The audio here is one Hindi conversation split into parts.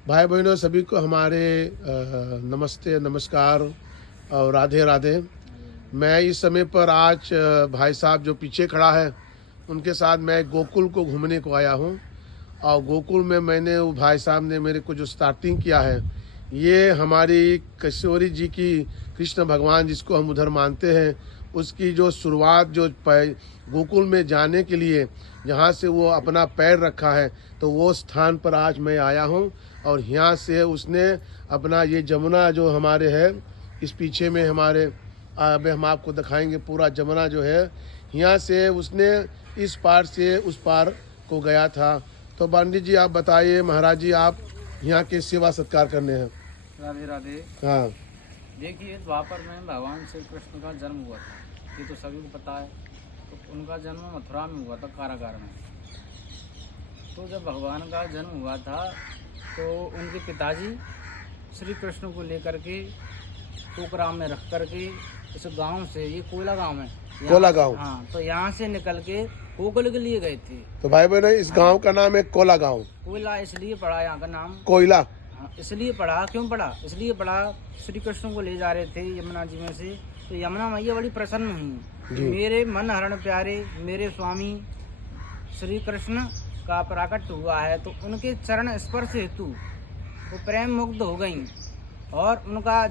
भाई बहनों सभी को हमारे नमस्ते नमस्कार और राधे राधे। मैं इस समय पर आज भाई साहब जो पीछे खड़ा है उनके साथ मैं गोकुल को घूमने को आया हूँ। और गोकुल में मैंने वो भाई साहब ने मेरे को जो स्टार्टिंग किया है, ये हमारी किशोरी जी की कृष्ण भगवान जिसको हम उधर मानते हैं, उसकी जो शुरुआत जो गोकुल में जाने के लिए जहाँ से वो अपना पैर रखा है, तो वो स्थान पर आज मैं आया हूँ। और यहाँ से उसने अपना ये जमुना जो हमारे है इस पीछे में हमारे अब हम आपको दिखाएंगे पूरा जमुना जो है, यहाँ से उसने इस पार से उस पार को गया था। तो पंडित जी आप बताइए, महाराज जी आप यहाँ के सेवा सत्कार करने हैं। राधे राधे। हाँ देखिए, द्वापर में भगवान श्री कृष्ण का जन्म हुआ था, ये तो सभी को पता है। तो उनका जन्म मथुरा में हुआ था, कारागार में। तो जब भगवान का जन्म हुआ था तो उनके पिताजी श्री कृष्ण को लेकर के टोकरा में रख करके इस गांव से, ये कोयला गांव है, कोला गांव, हाँ, तो यहाँ से निकल के गोकुल के लिए गए थे। तो भाई बहन इस गांव का नाम है कोला गांव। कोयला इसलिए पड़ा यहाँ का नाम, कोयला इसलिए पड़ा, क्यों पड़ा, इसलिए पड़ा, श्री कृष्ण को ले जा रहे थे यमुना जी में से। तो यमुना मैया बड़ी प्रसन्न हुई, मेरे मन हरण प्यारे मेरे स्वामी श्री कृष्ण का प्राकट हुआ है। तो उनके चरण स्पर्श हेतु वो प्रेम मुग्ध हो गई और उनका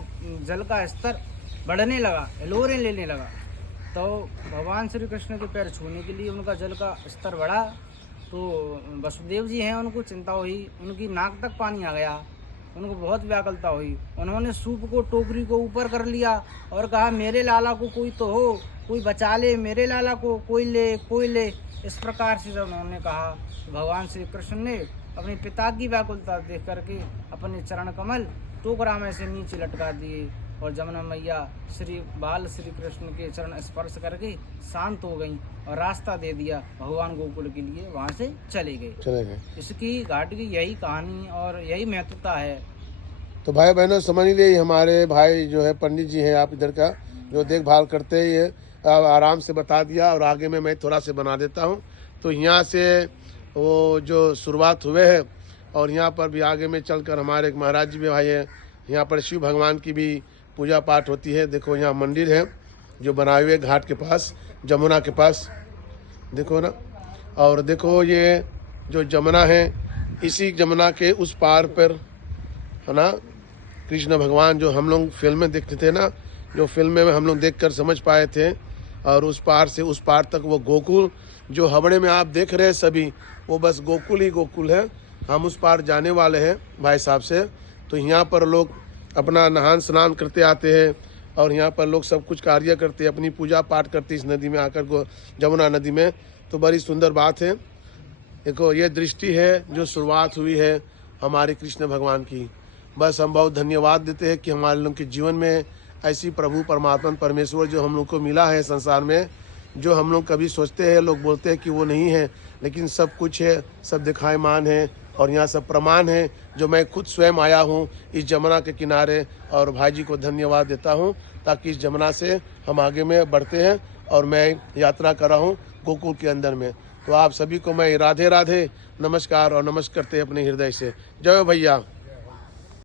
जल का स्तर बढ़ने लगा, लोरे लेने लगा। तो भगवान श्री कृष्ण के पैर छूने के लिए उनका जल का स्तर बढ़ा। तो वसुदेव जी हैं, उनको चिंता हुई, उनकी नाक तक पानी आ गया, उनको बहुत व्याकुलता हुई। उन्होंने सूप को, टोकरी को ऊपर कर लिया और कहा मेरे लाला को कोई तो हो, कोई बचा ले, मेरे लाला को कोई ले, कोई ले। इस प्रकार से जब उन्होंने कहा तो भगवान श्री कृष्ण ने अपने पिता की व्याकुलता देख करके अपने चरण कमल टोकरा में से नीचे लटका दिए और जमुना मैया श्री कृष्ण के चरण स्पर्श करके शांत हो गई और रास्ता दे दिया भगवान गोकुल के लिए, वहाँ से चले गए। इसकी घाट की यही कहानी और यही महत्वता है। तो भाई बहनों समझ लीजिए, हमारे भाई जो है पंडित जी हैं, आप इधर का जो देखभाल करते हैं, ये आराम से बता दिया और आगे में मैं थोड़ा से बना देता हूँ। तो यहाँ से वो जो शुरुआत हुए है और यहाँ पर भी आगे में चलकर हमारे एक महाराज जी भी भाई है, यहाँ पर शिव भगवान की भी पूजा पाठ होती है। देखो यहाँ मंदिर है जो बनाए हुए घाट के पास, जमुना के पास, देखो ना। और देखो ये जो जमुना है, इसी जमुना के उस पार पर है ना कृष्ण भगवान, जो हम लोग फिल्म में देखते थे ना, जो फिल्म में हम लोग देखकर समझ पाए थे। और उस पार से उस पार तक वो गोकुल जो हवड़े में आप देख रहे हैं सभी, वो बस गोकुल ही गोकुल है। हम उस पार जाने वाले हैं भाई साहब से। तो यहाँ पर लोग अपना नहान स्नान करते आते हैं और यहाँ पर लोग सब कुछ कार्य करते हैं, अपनी पूजा पाठ करते इस नदी में आकर, जमुना नदी में। तो बड़ी सुंदर बात है। देखो ये दृष्टि है जो शुरुआत हुई है हमारे कृष्ण भगवान की। बस हम बहुत धन्यवाद देते हैं कि हमारे लोग के जीवन में ऐसी प्रभु परमात्मा परमेश्वर जो हम लोग को मिला है संसार में, जो हम लोग कभी सोचते हैं, लोग बोलते हैं कि वो नहीं है, लेकिन सब कुछ है, सब दिखायमान है। और यहाँ सब प्रमाण है जो मैं खुद स्वयं आया हूँ इस जमुना के किनारे, और भाई जी को धन्यवाद देता हूँ ताकि इस जमुना से हम आगे में बढ़ते हैं और मैं यात्रा कर रहा हूँ गोकुल के अंदर में। तो आप सभी को मैं राधे राधे नमस्कार और नमस्कार करते अपने हृदय से। जय भैया।